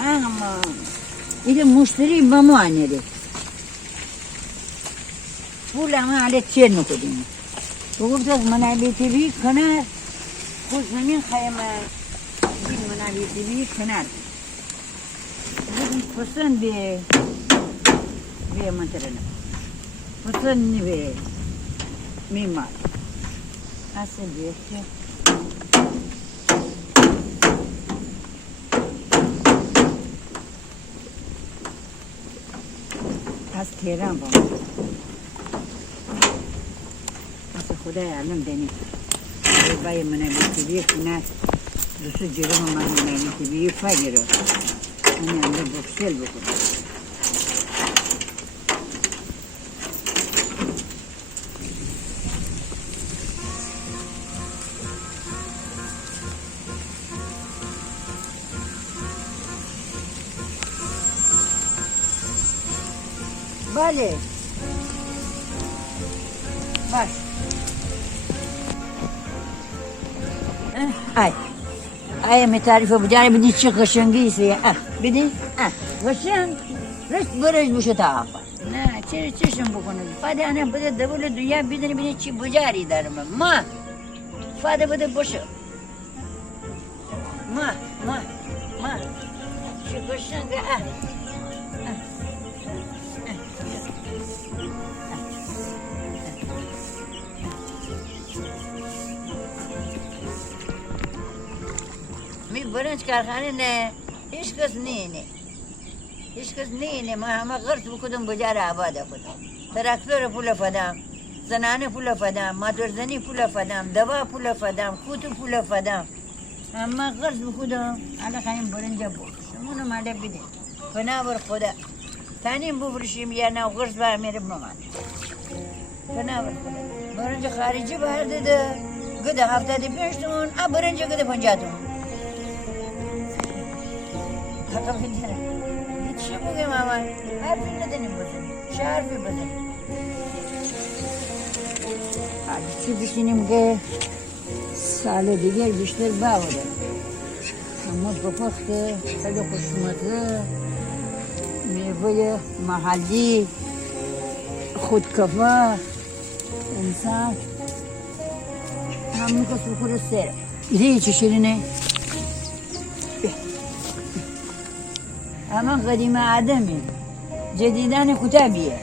Ama ile müşteri bana aneri. Pula alet çelme kodum. Bugün manabeti bir kanar. Kuzmenin kayma. Bir manabeti bir kanar. Bugün pısın bir materyal. Pısın ne bir mimar. Asıl bir şey. از تهران با از خدای عالم بینی بای منو بیتی کنه دوست جلو من بیتی فجر من امروز بکسل بکنم بله باش ay mi tarife bu cari bidi çık kışıngıysa bidi kışın rest baraj bu şu tarafa ne çeşin bu konu fade ana bide davulu dünya bidini çi bu cari derim ma fade bide boşu ma şu kışıngı می برنج کارخانه نه هیچ کس نه ما همه غرس بکدم بجار آباد کدم تراکتور پول فدام زنانه پول فدام ماتورزنی پول فدام دوا پول فدام کوتو پول فدام همه غرس بکدم حالا خواهیم برنج بو شمونو ماله بده فناور خدا تانیم بفرشیم یا نه غرس با میره بمان فناور خدا برنج خارجی بهر داده گده 75 تومن برنج گده 50 تومن Bakalım gidelim. Yetişim bugün ama harfi nedenim bozun. Şu harfi bozun. Hadi şu düşünüm ki sale diğer güçler bağlı. Ama kapaktı, salı kuşmadı, meyve, mahalli, خودکفا انسان همون کس بخوره سر ایده چه شیرینه اما قدیم آدمی جدیدان کتابیه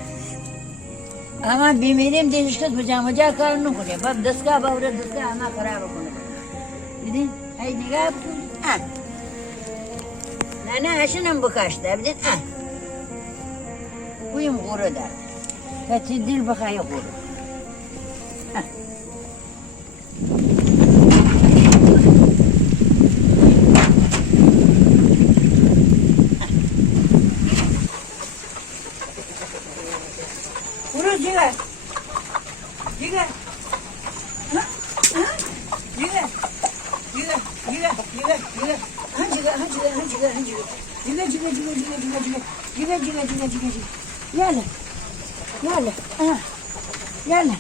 اما بیمیریم دیش کس بجا کار نکنه باب دستگاه باوره دستگاه اما خراب کنه دیدین ای نگاه بکن نه هشنم بکاشته بدین ویم غوره دار تا دل بخواه غوره Yalla. Yalla.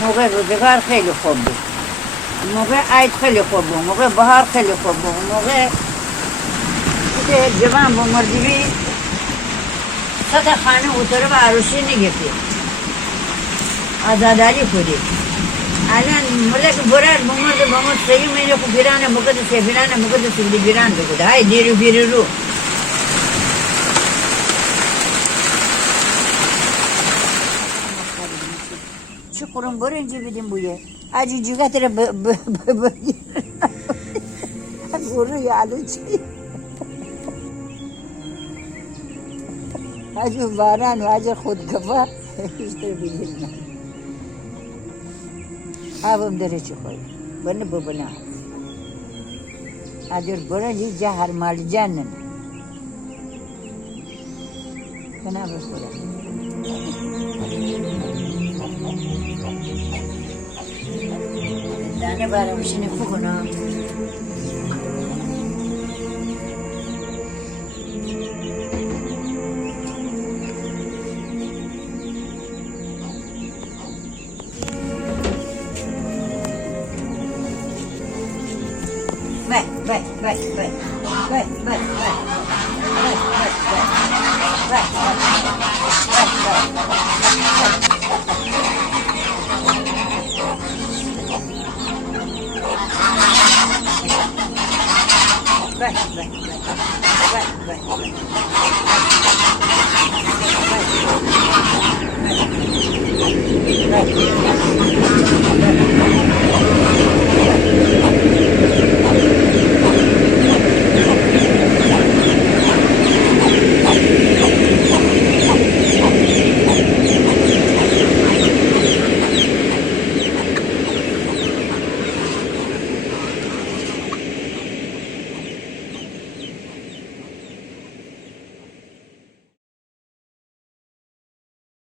موقع روزگار خیلی خوب بود موقع عید خیلی خوب بود موقع بهار خیلی خوب بود موقع جوان با مردی سطح خانه اتره و عروسی نگفتی آزاداری کردی الان مرده که برد با مرد سهی مینه که بیرانه مقد سفیرانه مقد سفیری بیران بکده های دیرو بیرو رو چه قرم برنجی بدیم بویه آجی جگت را بگیر گروه یالو چی آجی باران و آجی خودکفا بیشتر بگیر نه آبم داره چی خوی بنه ببنه آجر برنجی جا هر مال جانن کنه بخورم ne varmış şimdi fukuna. Vai, vai, vai, vai. Vai, vai, vai. Vai, vai, vai. Vai, vai, vai. Vai, vai, vai. Vai, vai, vai. Vai.